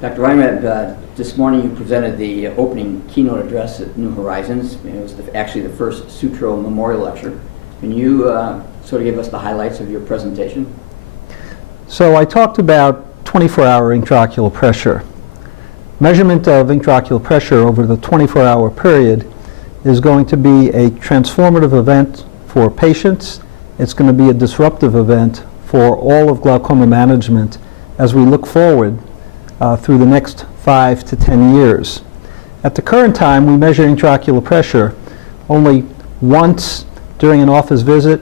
Dr. Weinreb, this morning you presented the opening keynote address at New Horizons. It was actually the first Sutro Memorial Lecture. Can you sort of give us the highlights of your presentation? So I talked about 24-hour intraocular pressure. Measurement of intraocular pressure over the 24-hour period is going to be a transformative event for patients. It's going to be a disruptive event for all of glaucoma management as we look forward through the next 5 to 10 years. At the current time, we measure intraocular pressure only once during an office visit,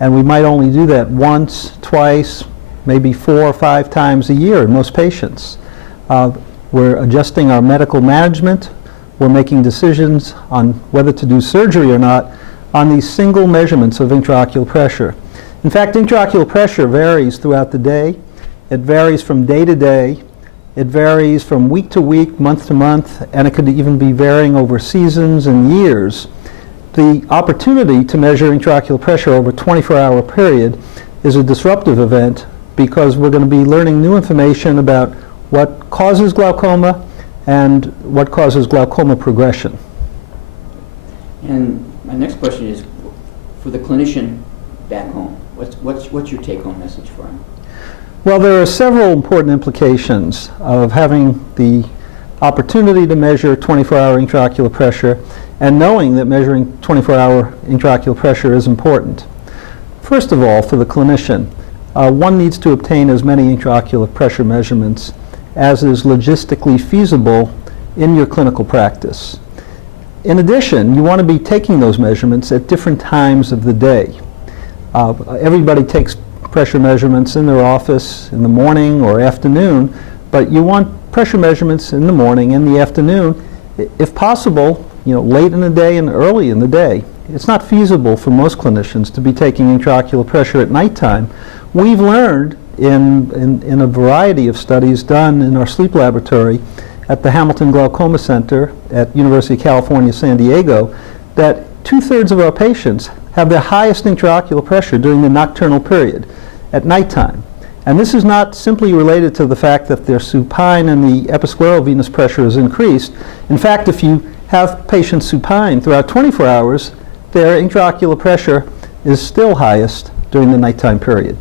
and we might only do that once, twice, maybe 4 or 5 times a year in most patients. We're adjusting our medical management. We're making decisions on whether to do surgery or not on these single measurements of intraocular pressure. In fact, intraocular pressure varies throughout the day. It varies from day to day. It varies from week to week, month to month, and it could even be varying over seasons and years. The opportunity to measure intraocular pressure over a 24-hour period is a disruptive event because we're going to be learning new information about what causes glaucoma and what causes glaucoma progression. And my next question is, for the clinician back home, what's your take-home message for him? Well, there are several important implications of having the opportunity to measure 24-hour intraocular pressure and knowing that measuring 24-hour intraocular pressure is important. First of all, for the clinician, one needs to obtain as many intraocular pressure measurements as is logistically feasible in your clinical practice. In addition, you want to be taking those measurements at different times of the day. Everybody takes pressure measurements in their office in the morning or afternoon, but you want pressure measurements in the morning and the afternoon, if possible, late in the day and early in the day. It's not feasible for most clinicians to be taking intraocular pressure at nighttime. We've learned in a variety of studies done in our sleep laboratory at the Hamilton Glaucoma Center at University of California, San Diego, that 2/3 of our patients have their highest intraocular pressure during the nocturnal period at nighttime. And this is not simply related to the fact that they're supine and the episcleral venous pressure is increased. In fact, if you have patients supine throughout 24 hours, their intraocular pressure is still highest during the nighttime period.